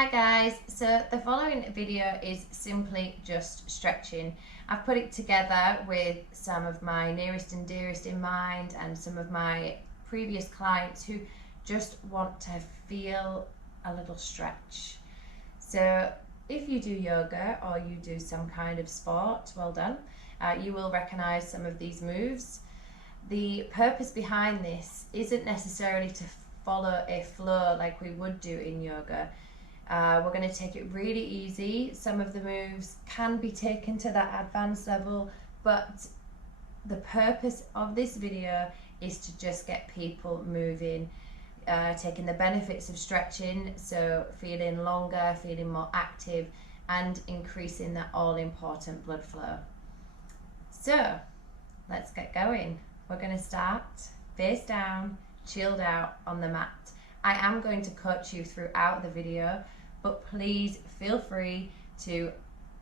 Hi guys, so the following video is simply just stretching. I've put it together with some of my nearest and dearest in mind and some of my previous clients who just want to feel a little stretch. So if you do yoga or you do some kind of sport, well done, you will recognize some of these moves. The purpose behind this isn't necessarily to follow a flow like we would do in yoga. We're going to take it really easy. Some of the moves can be taken to that advanced level, but the purpose of this video is to just get people moving, taking the benefits of stretching, so feeling longer, feeling more active, and increasing that all-important blood flow. So let's get going. We're going to start face down, chilled out on the mat. I am going to coach you throughout the video, but please feel free to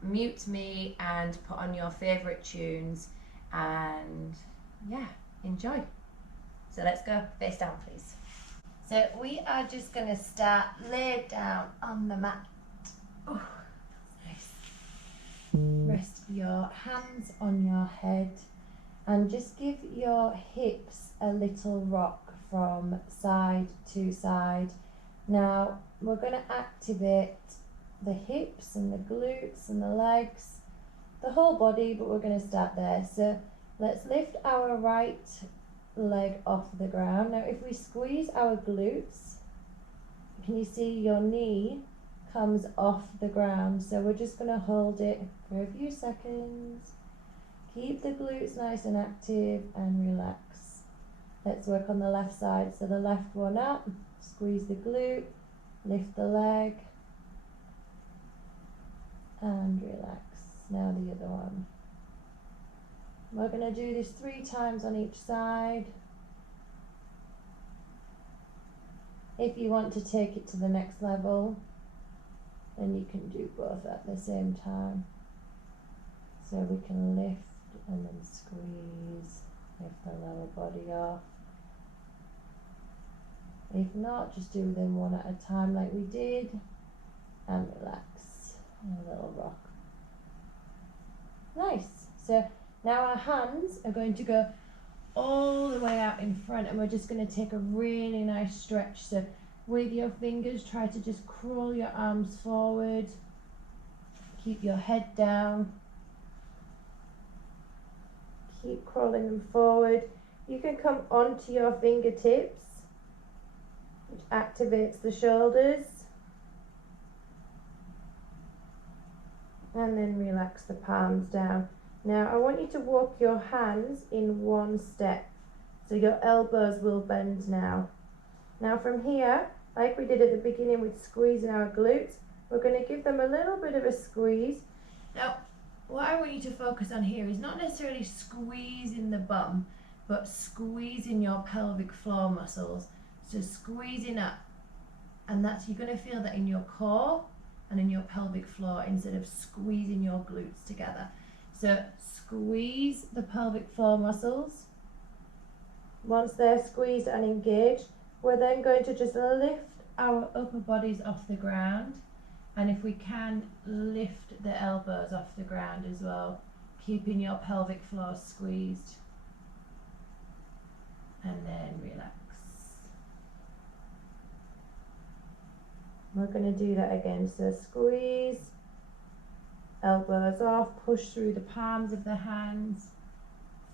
mute me and put on your favorite tunes and yeah, enjoy. So let's go face down, please. So we are just going to start laid down on the mat. Oh, nice. Rest your hands on your head and just give your hips a little rock from side to side. Now we're going to activate the hips and the glutes and the legs, the whole body, but we're going to start there. So let's lift our right leg off the ground. Now if we squeeze our glutes, can you see your knee comes off the ground? So we're just going to hold it for a few seconds. Keep the glutes nice and active and relax. Let's work on the left side. So the left one up, squeeze the glute, lift the leg, and relax. Now the other one. We're going to do this 3 times on each side. If you want to take it to the next level, then you can do both at the same time. So we can lift and then squeeze, lift the lower body off. If not, just do them one at a time like we did, and relax, and a little rock. Nice. So now our hands are going to go all the way out in front, and we're just going to take a really nice stretch. So with your fingers, try to just crawl your arms forward, keep your head down. Keep crawling them forward. You can come onto your fingertips, which activates the shoulders. And then relax the palms down. Now I want you to walk your hands in one step. So your elbows will bend now. Now from here, like we did at the beginning with squeezing our glutes, we're going to give them a little bit of a squeeze. Now, what I want you to focus on here is not necessarily squeezing the bum, but squeezing your pelvic floor muscles. So squeezing up, and you're going to feel that in your core and in your pelvic floor instead of squeezing your glutes together. So squeeze the pelvic floor muscles. Once they're squeezed and engaged, we're then going to just lift our upper bodies off the ground. And if we can, lift the elbows off the ground as well, keeping your pelvic floor squeezed. And then relax. We're going to do that again. So squeeze, elbows off, push through the palms of the hands,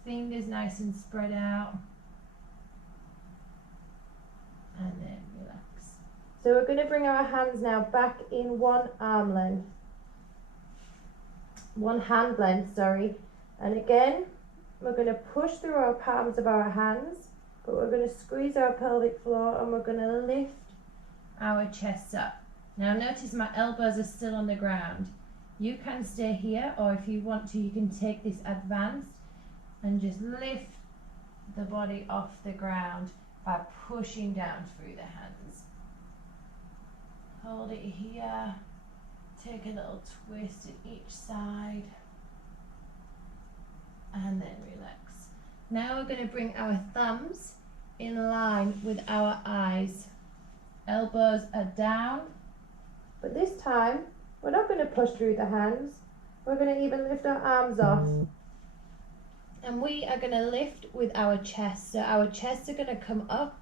fingers nice and spread out. And then relax. So we're going to bring our hands now back in one hand length, sorry. And again, we're going to push through our palms of our hands, but we're going to squeeze our pelvic floor and we're going to lift our chests up. Now notice my elbows are still on the ground. You can stay here, or if you want to, you can take this advanced and just lift the body off the ground by pushing down through the hands. Hold it here, take a little twist in each side, and then relax. Now we're going to bring our thumbs in line with our eyes. Elbows are down, But this time, we're not going to push through the hands. We're going to even lift our arms off. And we are going to lift with our chest. So our chests are going to come up.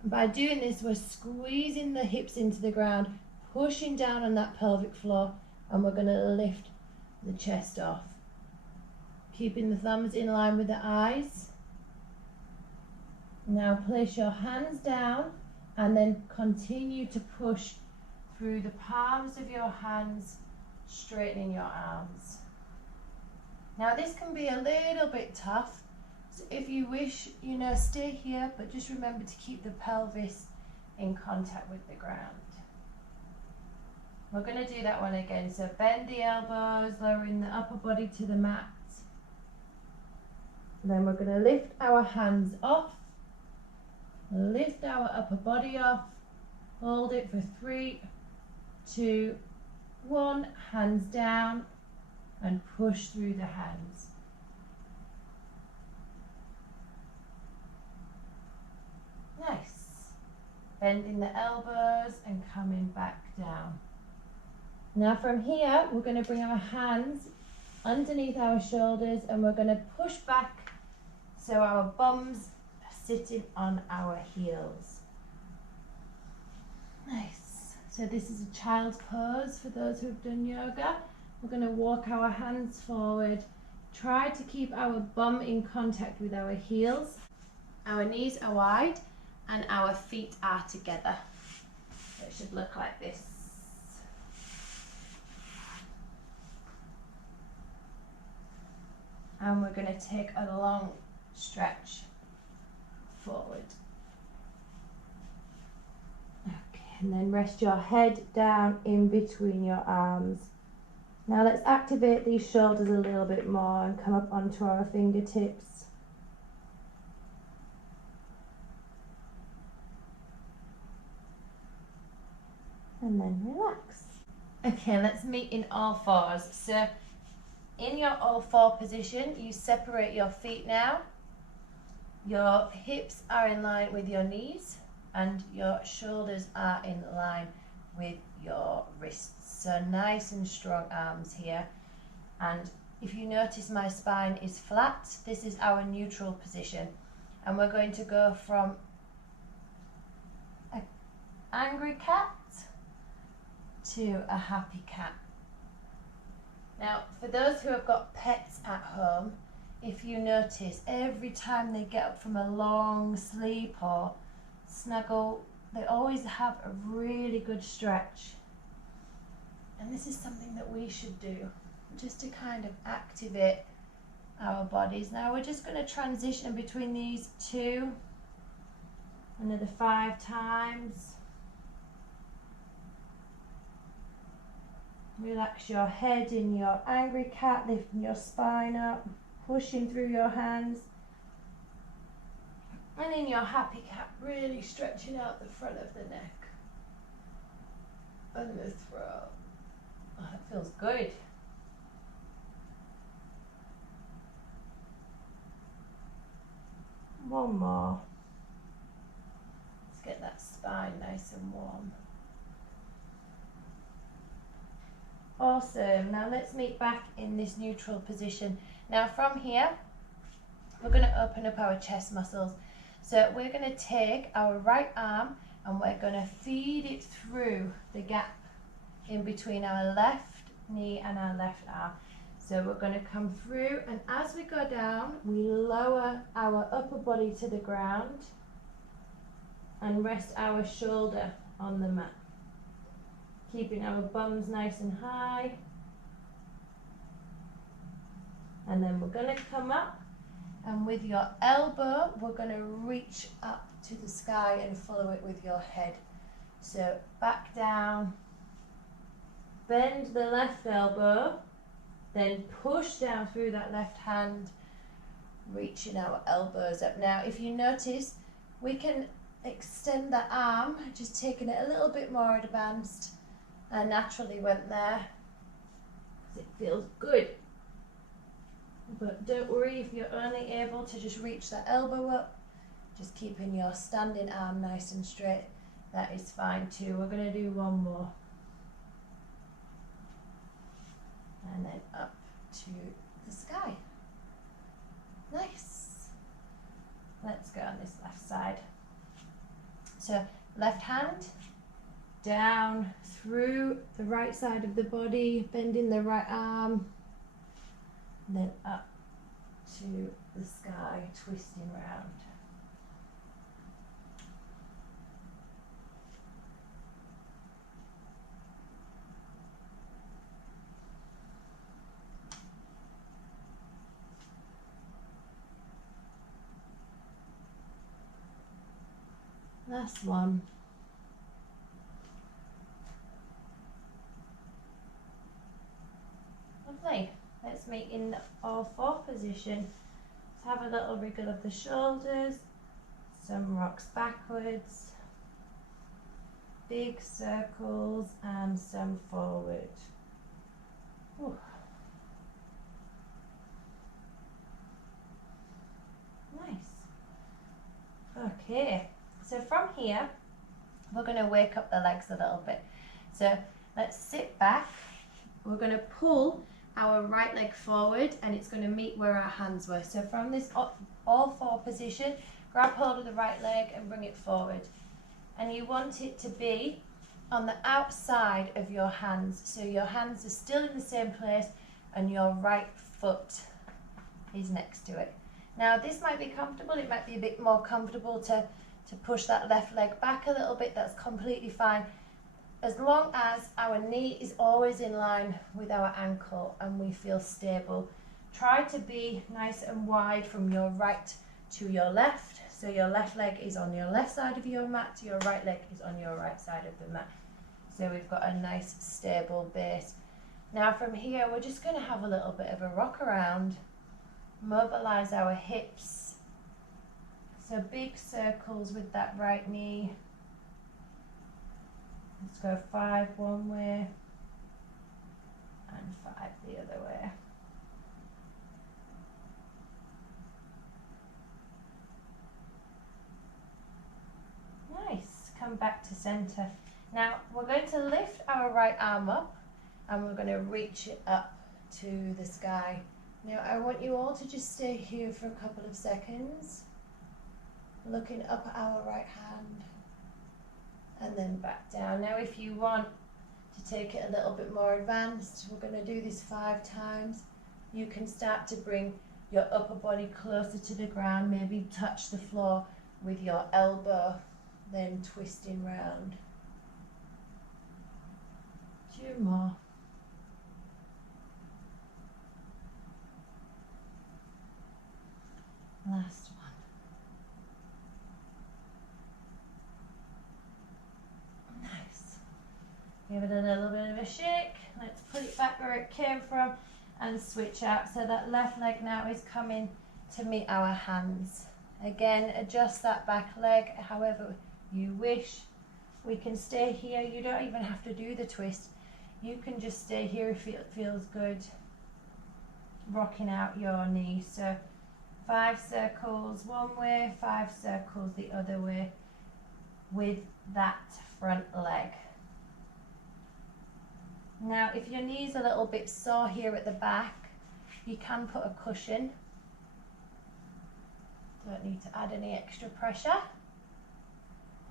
And by doing this, we're squeezing the hips into the ground, pushing down on that pelvic floor, and we're going to lift the chest off. Keeping the thumbs in line with the eyes. Now place your hands down and then continue to push through the palms of your hands, straightening your arms. Now this can be a little bit tough, so if you wish, stay here, but just remember to keep the pelvis in contact with the ground. We're going to do that one again, so bend the elbows, lowering the upper body to the mat. And then we're going to lift our hands off, lift our upper body off, hold it for 3, 2, 1, hands down, and push through the hands. Nice. Bending the elbows and coming back down. Now from here, we're going to bring our hands underneath our shoulders and we're going to push back so our bums are sitting on our heels. Nice. So this is a child's pose for those who have done yoga. We're going to walk our hands forward. Try to keep our bum in contact with our heels. Our knees are wide and our feet are together. So it should look like this. And we're going to take a long stretch forward. Okay, and then rest your head down in between your arms. Now let's activate these shoulders a little bit more and come up onto our fingertips. And then relax. Okay, let's meet in all fours. So in your all four position, you separate your feet now. Your hips are in line with your knees and your shoulders are in line with your wrists. So nice and strong arms here. And if you notice, my spine is flat. This is our neutral position. And we're going to go from an angry cat to a happy cat. Now, for those who have got pets at home, if you notice, every time they get up from a long sleep or snuggle, they always have a really good stretch. And this is something that we should do, just to kind of activate our bodies. Now we're just going to transition between these two, another 5 times. Relax your head in your angry cat, lifting your spine up, pushing through your hands. And in your happy cat, really stretching out the front of the neck and the throat. Oh, that feels good. One more. Let's get that spine nice and warm. Awesome. Now let's meet back in this neutral position. Now from here, we're going to open up our chest muscles. So we're going to take our right arm and we're going to feed it through the gap in between our left knee and our left arm. So we're going to come through, and as we go down, we lower our upper body to the ground and rest our shoulder on the mat. Keeping our bums nice and high. And then we're going to come up, and with your elbow, we're going to reach up to the sky and follow it with your head. So back down, bend the left elbow, then push down through that left hand, reaching our elbows up. Now, if you notice, we can extend the arm, just taking it a little bit more advanced. I naturally went there because it feels good. But don't worry if you're only able to just reach that elbow up, just keeping your standing arm nice and straight. That is fine too. We're going to do one more. hand, down through the right side of the body, bending the right arm, and then up to the sky, twisting round. Last one. Lovely. Let's meet in the all four position. Let's have a little wriggle of the shoulders, some rocks backwards, big circles and some forward. Ooh. Nice. Okay, so from here we're going to wake up the legs a little bit. So let's sit back. We're going to pull our right leg forward and it's going to meet where our hands were. So from this all four position, grab hold of the right leg and bring it forward. And you want it to be on the outside of your hands. So your hands are still in the same place and your right foot is next to it. Now this might be comfortable, it might be a bit more comfortable to push that left leg back a little bit, that's completely fine. As long as our knee is always in line with our ankle and we feel stable. Try to be nice and wide from your right to your left. So your left leg is on your left side of your mat, your right leg is on your right side of the mat. So we've got a nice stable base. Now from here, we're just going to have a little bit of a rock around. Mobilize our hips. So big circles with that right knee. Let's go 5 one way and 5 the other way. Nice, come back to center. Now we're going to lift our right arm up and we're going to reach it up to the sky. Now I want you all to just stay here for a couple of seconds, looking up at our right hand and then back down. Now if you want to take it a little bit more advanced, we're going to do this 5 times. You can start to bring your upper body closer to the ground, maybe touch the floor with your elbow, then twisting round. 2 more. Last one. Nice. Give it a little bit of a shake. Let's put it back where it came from and switch out. So that left leg now is coming to meet our hands. Again, adjust that back leg however you wish. We can stay here. You don't even have to do the twist. You can just stay here if it feels good. Rocking out your knee. So 5 circles one way, 5 circles the other way with that front leg. Now if your knee's a little bit sore here at the back, you can put a cushion. Don't need to add any extra pressure.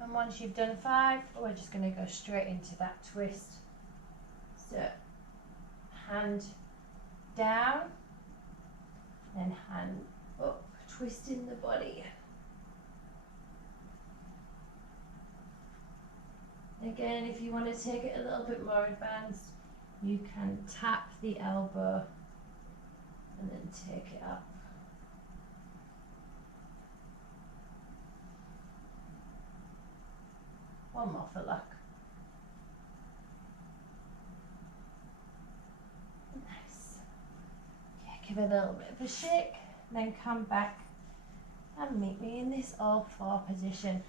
And once you've done 5, we're just going to go straight into that twist. So hand down and hand up, twisting the body. Again, if you want to take it a little bit more advanced, you can tap the elbow and then take it up. One more for luck. Nice. Okay, give it a little bit of a shake, then come back and meet me in this all 4 position.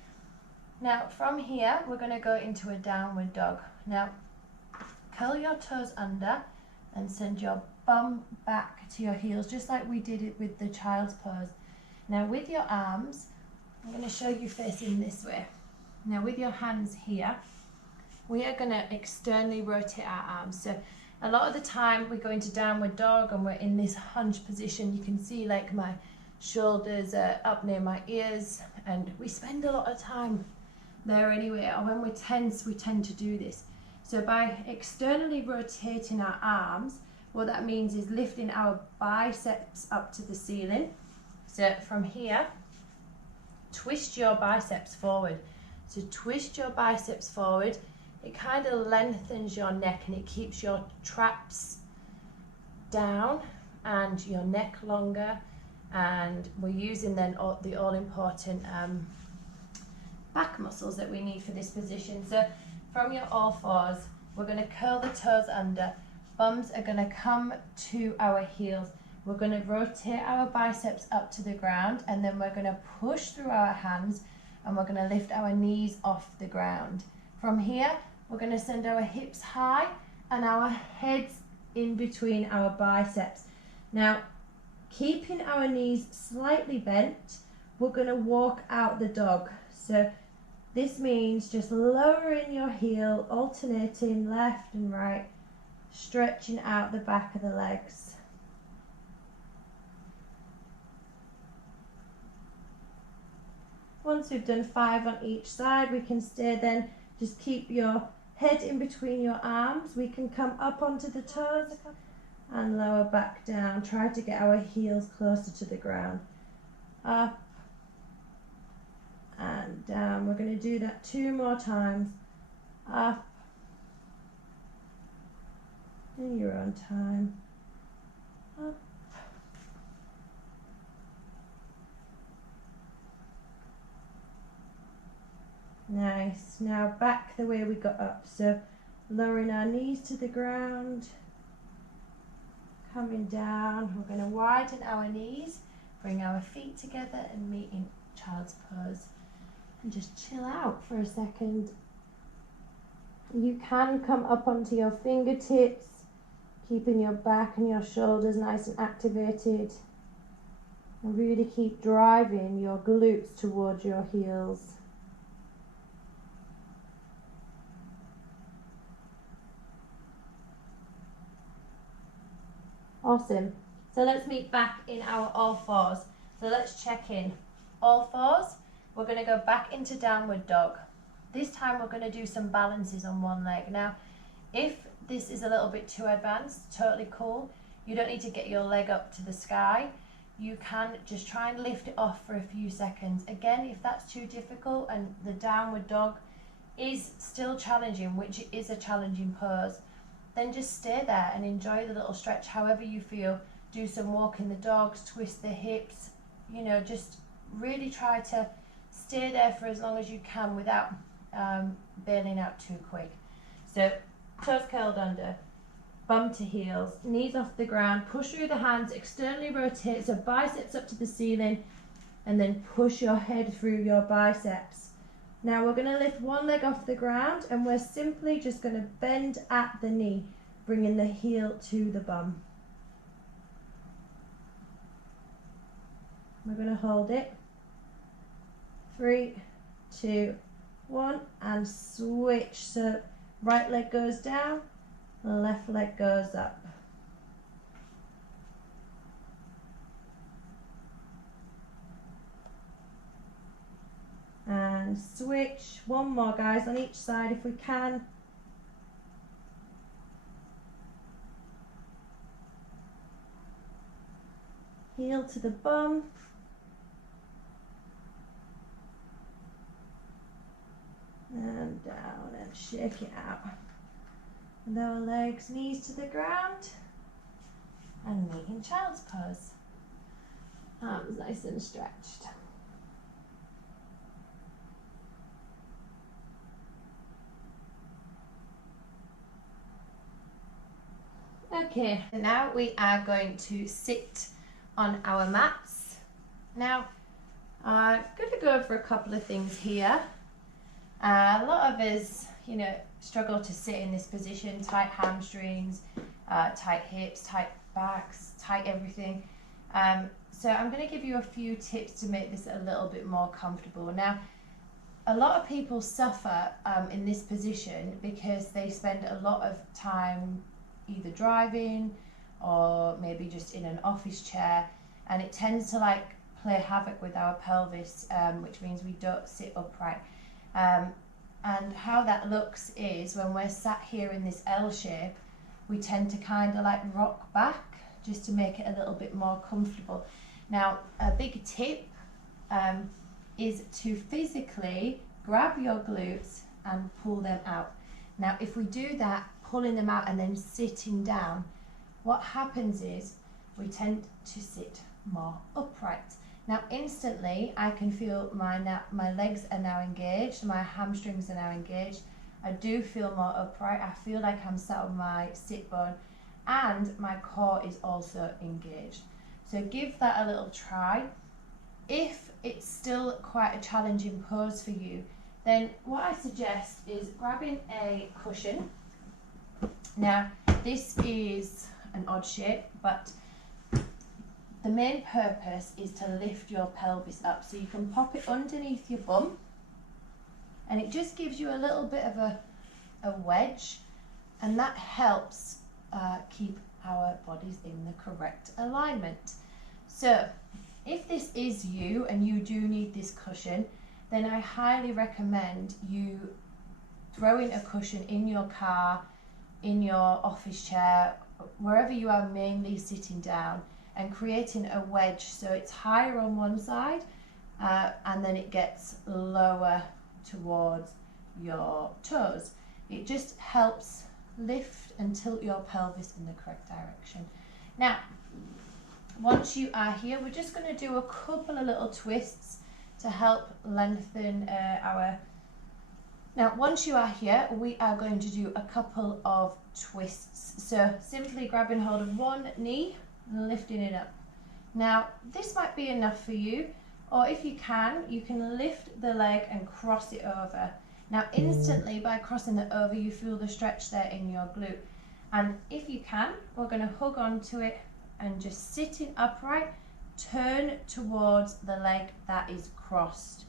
Now from here, we're going to go into a downward dog. Now, curl your toes under and send your bum back to your heels, just like we did it with the child's pose. Now with your arms, I'm going to show you facing this way. Now with your hands here, we are going to externally rotate our arms. So a lot of the time we go into downward dog and we're in this hunch position. You can see like my shoulders are up near my ears, and we spend a lot of time there anyway, or when we're tense, we tend to do this. So by externally rotating our arms, what that means is lifting our biceps up to the ceiling. So from here, twist your biceps forward. So twist your biceps forward. It kind of lengthens your neck and it keeps your traps down and your neck longer. And we're using then the all-important back muscles that we need for this position. So from your all fours, we're going to curl the toes under. Bums are going to come to our heels. We're going to rotate our biceps up to the ground, and then we're going to push through our hands, and we're going to lift our knees off the ground. From here, we're going to send our hips high and our heads in between our biceps. Now, keeping our knees slightly bent, we're going to walk out the dog. So this means just lowering your heel, alternating left and right, stretching out the back of the legs. Once we've done 5 on each side, we can stay then. Just keep your head in between your arms. We can come up onto the toes and lower back down. Try to get our heels closer to the ground. Up and down. We're going to do that 2 more times. Up in your own time. Up. Nice. Now back the way we got up. So lowering our knees to the ground. Coming down. We're going to widen our knees. Bring our feet together and meet in child's pose. And just chill out for a second. You can come up onto your fingertips, keeping your back and your shoulders nice and activated. And really keep driving your glutes towards your heels. Awesome. So let's meet back in our all fours. So let's check in. All fours. We're going to go back into downward dog. This time we're going to do some balances on one leg. Now, if this is a little bit too advanced, totally cool. You don't need to get your leg up to the sky. You can just try and lift it off for a few seconds. Again, if that's too difficult and the downward dog is still challenging, which it is a challenging pose, then just stay there and enjoy the little stretch however you feel. Do some walking the dogs, twist the hips, you know, just really try to stay there for as long as you can without bailing out too quick. So toes curled under, bum to heels, knees off the ground, push through the hands, externally rotate, so biceps up to the ceiling, and then push your head through your biceps. Now we're going to lift one leg off the ground and we're simply just going to bend at the knee, bringing the heel to the bum. We're going to hold it. 3, 2, 1, and switch. So right leg goes down, left leg goes up. And switch. One more, guys, on each side if we can. Heel to the bum. And down and shake it out. Lower legs, knees to the ground. And meet in child's pose. Arms nice and stretched. Okay, so now we are going to sit on our mats. Now, I'm going to go over a couple of things here. A lot of us, you know, struggle to sit in this position, tight hamstrings, tight hips, tight backs, tight everything. So I'm going to give you a few tips to make this a little bit more comfortable. Now, a lot of people suffer in this position because they spend a lot of time either driving or maybe just in an office chair, and it tends to like play havoc with our pelvis, which means we don't sit upright. And how that looks is when we're sat here in this L shape, we tend to kind of like rock back just to make it a little bit more comfortable. Now, a big tip is to physically grab your glutes and pull them out. Now, if we do that, pulling them out and then sitting down, what happens is we tend to sit more upright. Now, instantly, I can feel my legs are now engaged, my hamstrings are now engaged. I do feel more upright. I feel like I'm sat on my sit bone, and my core is also engaged. So give that a little try. If it's still quite a challenging pose for you, then what I suggest is grabbing a cushion. Now, this is an odd shape, but the main purpose is to lift your pelvis up. So you can pop it underneath your bum, and it just gives you a little bit of a wedge, and that helps keep our bodies in the correct alignment. So if this is you and you do need this cushion, then I highly recommend you throwing a cushion in your car, in your office chair, wherever you are mainly sitting down, and creating a wedge so it's higher on one side and then it gets lower towards your toes. It just helps lift and tilt your pelvis in the correct direction. Now, once you are here, we're just going to do a couple of little twists to help lengthen our... Now, once you are here, we are going to do a couple of twists. So simply grabbing hold of one knee and lifting it up. Now, this might be enough for you, or if you can lift the leg and cross it over. Now, instantly by crossing it over, you feel the stretch there in your glute. And if you can, we're going to hug onto it and just sitting upright, turn towards the leg that is crossed.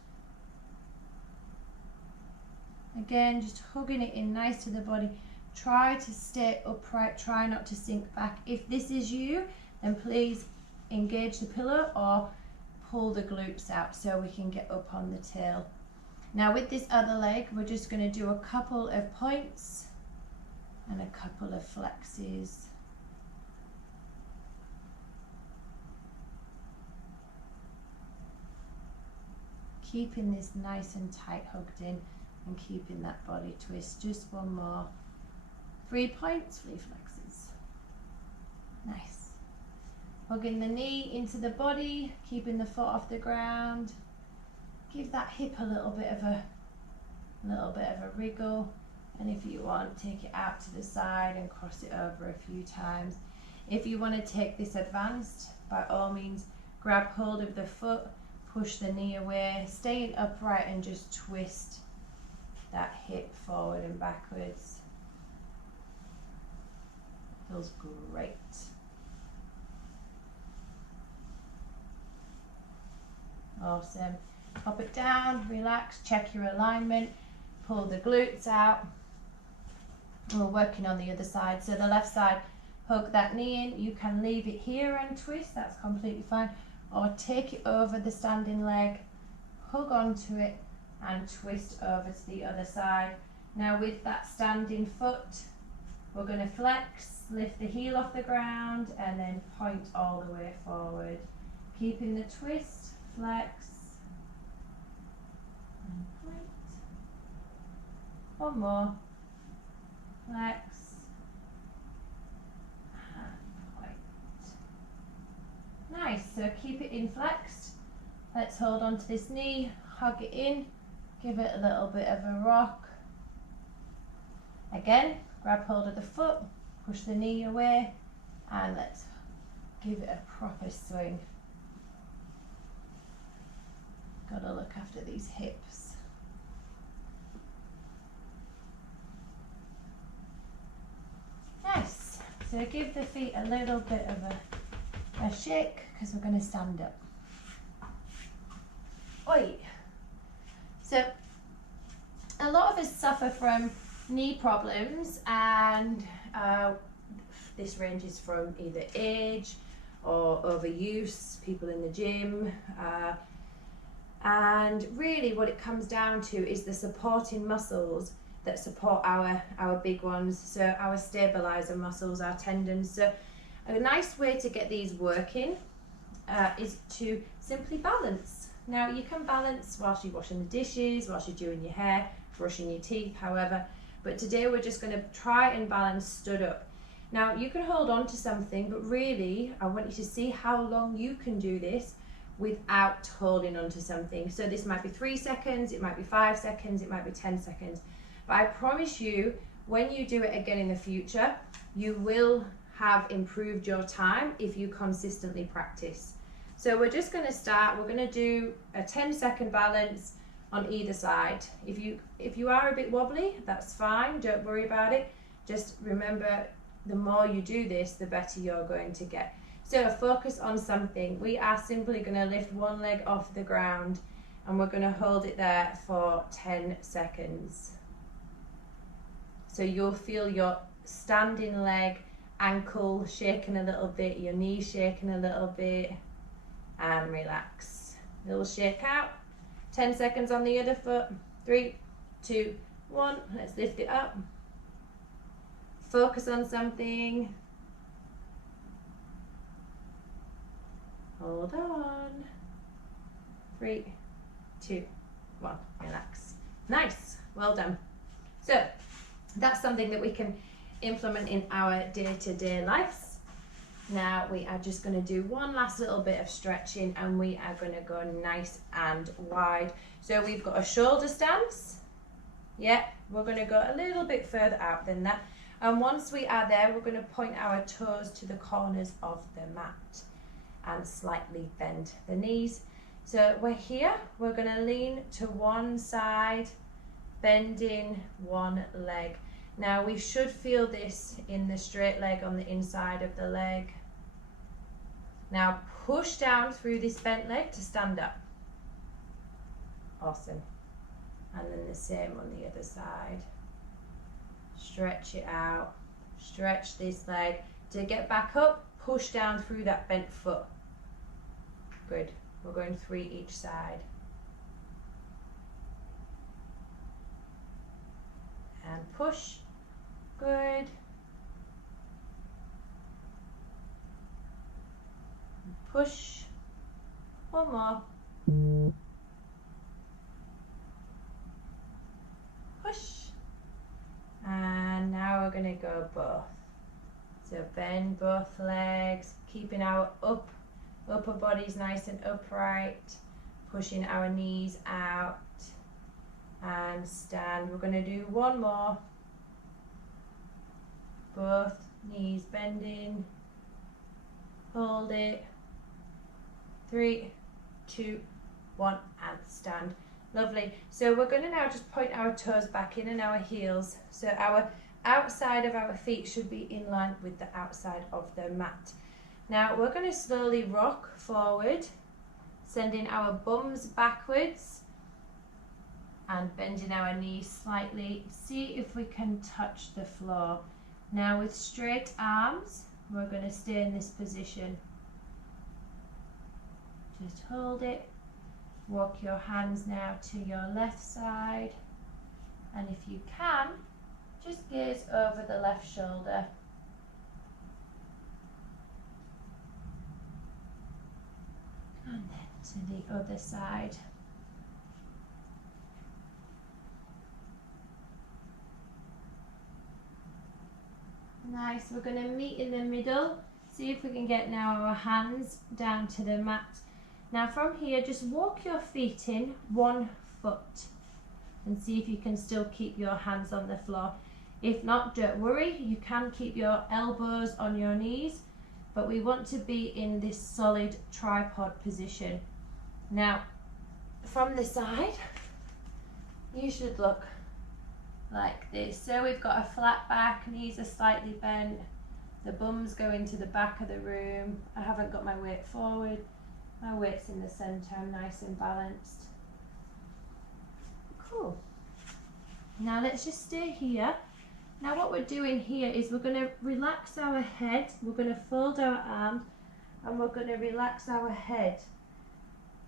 Again, just hugging it in nice to the body. Try to stay upright, try not to sink back. If this is you, then please engage the pillow or pull the glutes out so we can get up on the tail. Now with this other leg, we're just going to do a couple of points and a couple of flexes. Keeping this nice and tight hugged in and keeping that body twist. Just one more. 3 points, 3 flexes. Nice. Hugging the knee into the body, keeping the foot off the ground. Give that hip a little bit of a wriggle, and if you want, take it out to the side and cross it over a few times. If you want to take this advanced, by all means, grab hold of the foot, push the knee away, staying upright and just twist that hip forward and backwards. Feels great. Awesome. Pop it down, relax, check your alignment, pull the glutes out. We're working on the other side. So the left side, hug that knee in. You can leave it here and twist, that's completely fine. Or take it over the standing leg, hug onto it and twist over to the other side. Now with that standing foot, we're going to flex, lift the heel off the ground and then point all the way forward. Keeping the twist, flex, and point. One more, flex, and point. Nice, so keep it in flexed. Let's hold on to this knee, hug it in, give it a little bit of a rock. Again, grab hold of the foot, push the knee away, and let's give it a proper swing. Gotta look after these hips. Nice. So give the feet a little bit of a shake because we're going to stand up. Oi. So a lot of us suffer from knee problems, and this ranges from either age or overuse, people in the gym, And really what it comes down to is the supporting muscles that support our big ones, so our stabilizer muscles, our tendons. So a nice way to get these working is to simply balance. Now you can balance whilst you're washing the dishes, whilst you're doing your hair, brushing your teeth, however, but today we're just going to try and balance stood up. Now you can hold on to something, but really I want you to see how long you can do this without holding on to something. So this might be 3 seconds, it might be 5 seconds, it might be 10 seconds. But I promise you, when you do it again in the future, you will have improved your time if you consistently practice. So we're just going to start, we're going to do a 10-second balance on either side. If you are a bit wobbly, that's fine, don't worry about it. Just remember, the more you do this, the better you're going to get. So focus on something. We are simply going to lift one leg off the ground and we're going to hold it there for 10 seconds. So you'll feel your standing leg, ankle shaking a little bit, your knee shaking a little bit, and relax. Little shake out. 10 seconds on the other foot. 3, 2, 1. Let's lift it up. Focus on something. Hold on. 3, 2, 1. Relax. Nice. Well done. So that's something that we can implement in our day-to-day lives. Now we are just going to do one last little bit of stretching and we are going to go nice and wide. So we've got a shoulder stance. Yeah, we're going to go a little bit further out than that. And once we are there, we're going to point our toes to the corners of the mat and slightly bend the knees. So we're here, we're going to lean to one side, bending one leg. Now we should feel this in the straight leg on the inside of the leg. Now push down through this bent leg to stand up. Awesome. And then the same on the other side. Stretch it out. Stretch this leg. To get back up, push down through that bent foot. Good. We're going 3 each side. And push. Good. Push. One more. Push. And now we're going to go both. So bend both legs, keeping our upper bodies nice and upright, pushing our knees out, and stand. We're going to do one more. Both knees bending. Hold it. 3, 2, 1, and stand. Lovely. So we're going to now just point our toes back in and our heels. So our outside of our feet should be in line with the outside of the mat. Now we're going to slowly rock forward, sending our bums backwards and bending our knees slightly. See if we can touch the floor. Now with straight arms, we're going to stay in this position. Just hold it. Walk your hands now to your left side. And if you can, just gaze over the left shoulder. And then to the other side. Nice, we're going to meet in the middle. See if we can get now our hands down to the mat. Now from here, just walk your feet in 1 foot and see if you can still keep your hands on the floor. If not, don't worry, you can keep your elbows on your knees, but we want to be in this solid tripod position. Now, from the side, you should look like this. So we've got a flat back, knees are slightly bent, the bum's going to the back of the room. I haven't got my weight forward. My weight's in the centre, I'm nice and balanced. Cool. Now let's just stay here. Now what we're doing here is we're going to relax our head, we're going to fold our arms and we're going to relax our head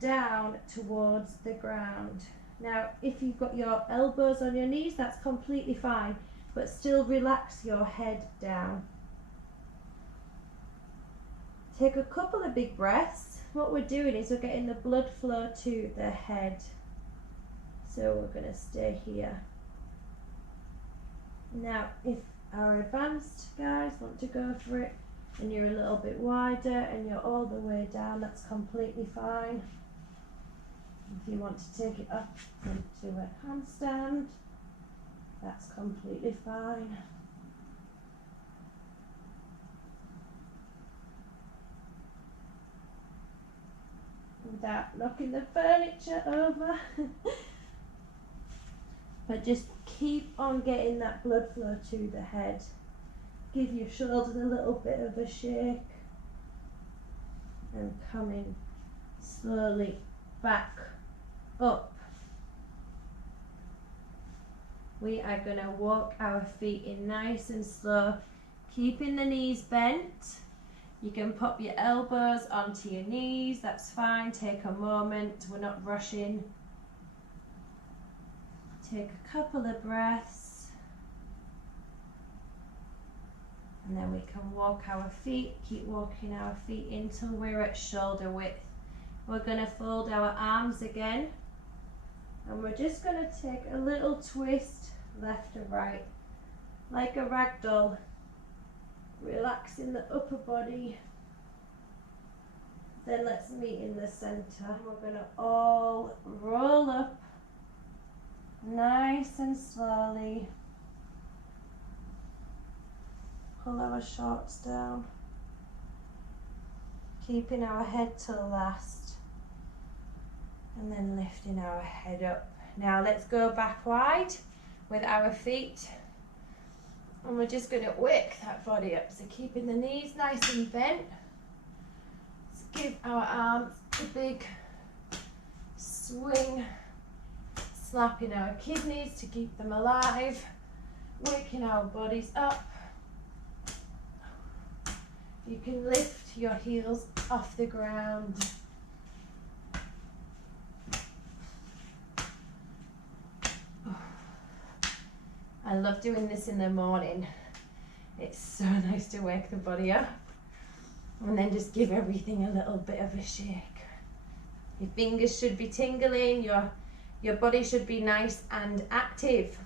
down towards the ground. Now, if you've got your elbows on your knees, that's completely fine, but still relax your head down. Take a couple of big breaths. What we're doing is we're getting the blood flow to the head. So we're going to stay here. Now, if our advanced guys want to go for it, and you're a little bit wider and you're all the way down, that's completely fine. If you want to take it up into a handstand, that's completely fine. Without knocking the furniture over. But just keep on getting that blood flow to the head. Give your shoulders a little bit of a shake and coming slowly back up. We are going to walk our feet in nice and slow, keeping the knees bent. You can pop your elbows onto your knees, that's fine. Take a moment, we're not rushing. Take a couple of breaths. And then we can walk our feet, keep walking our feet until we're at shoulder width. We're going to fold our arms again. And we're just going to take a little twist left and right, like a rag doll. Relaxing the upper body. Then let's meet in the center. We're going to all roll up nice and slowly. Pull our shorts down, keeping our head to last, and then lifting our head up. Now let's go back wide with our feet, and we're just going to wake that body up. So keeping the knees nice and bent. Let's give our arms a big swing, slapping our kidneys to keep them alive, waking our bodies up. You can lift your heels off the ground. I love doing this in the morning. It's so nice to wake the body up and then just give everything a little bit of a shake. Your fingers should be tingling, your body should be nice and active.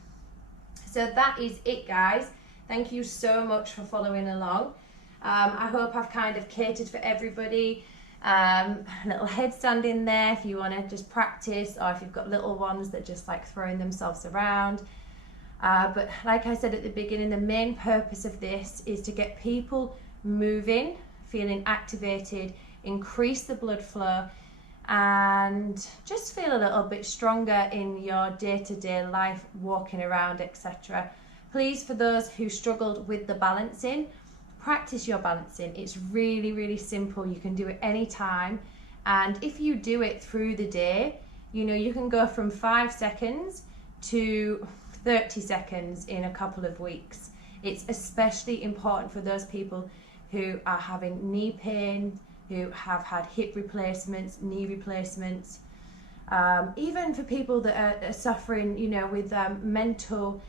So that is it, guys. Thank you so much for following along. I hope I've kind of catered for everybody. A little headstand in there if you want to just practice, or if you've got little ones that just like throwing themselves around. But like I said at the beginning, the main purpose of this is to get people moving, feeling activated, increase the blood flow, and just feel a little bit stronger in your day-to-day life, walking around, etc. Please, for those who struggled with the balancing, practice your balancing. It's really, really simple. You can do it anytime. And if you do it through the day, you know, you can go from 5 seconds to 30 seconds in a couple of weeks. It's especially important for those people who are having knee pain, who have had hip replacements, knee replacements, even for people that are suffering, you know, with mental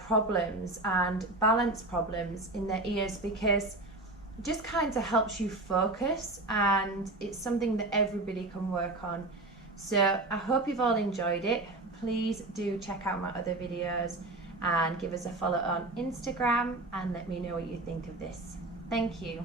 problems and balance problems in their ears, because it just kind of helps you focus, and it's something that everybody can work on. So I hope you've all enjoyed it. Please do check out my other videos and give us a follow on Instagram and let me know what you think of this. Thank you.